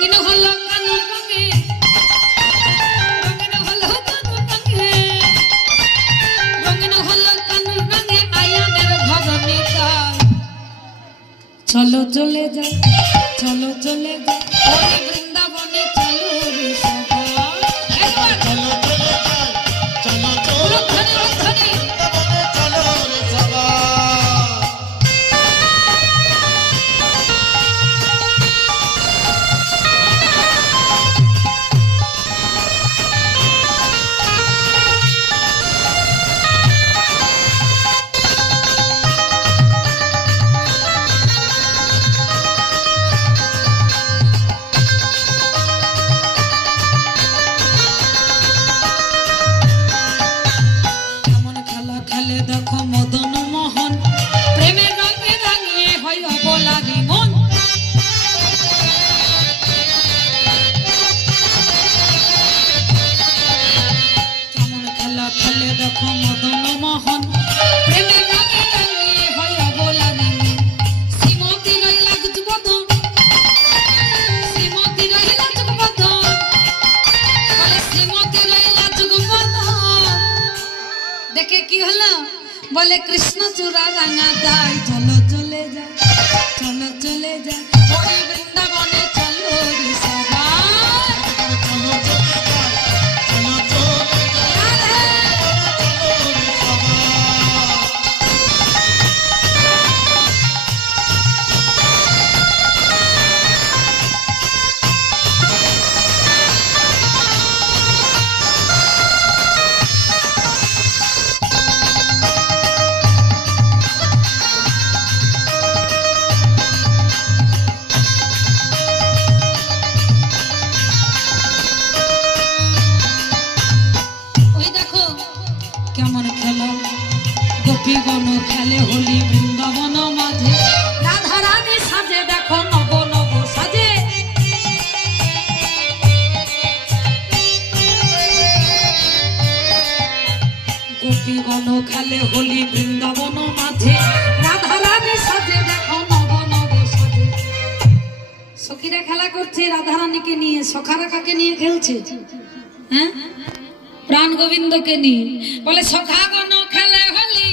রঙিন হলো কানুর রঙে, রঙিন হলো কানুর রঙে, রঙিন হলো কানুর রঙে আয়ানের ঘরনে গায়। চলো চলে যাই, চলো চলে যাই ওই বৃন্দাবনে, চলো রে সবাই। একবার চলো চলে যাই, চলো চলো রক্ষণে রক্ষণে বৃন্দাবনে, চলো রে সবাই। কেমন খেলা খেলে দেখো মদন মোহন, প্রেমের রঙে রাঙিয়ে হয় অবলারী মন। কেমন খেলা খেলে দেখো মদন মোহন, প্রেমের রঙে রাঙিয়ে হয় অবলারী মন। শ্রীমতী রহিলা যুগবদন, শ্রীমতী রহিলা যুগবদন, বলে শ্রীমতী রহিলা যুগবদন। দেখে কি হলো, বলে কৃষ্ণ চূড়া রাঙা যায়। চলো চলে যাই, চলো চলে যাই ওই বৃন্দাবনে, চলো রে সবাই। চলো চলে যাই, চলো চলে যাই, চলো রে সবাই। ওই দেখো কেমন খেলা, গোপীগণ খেলে হোলি বৃন্দাবন মাঝে, রাধা রানী সাজে দেখো নব নব সাজে। গোপীগণ খেলে হোলি বৃন্দাবন মাঝে, রাধা রানী সাজে দেখো নব নব সাজে। সখীরা খেলা করছে রাধা রানীকে নিয়ে, সখারা কাকে নিয়ে খেলছে? হ্যাঁ, প্রাণ গোবিন্দকে নিয়ে। বলে সখাগণ খেলে হোলি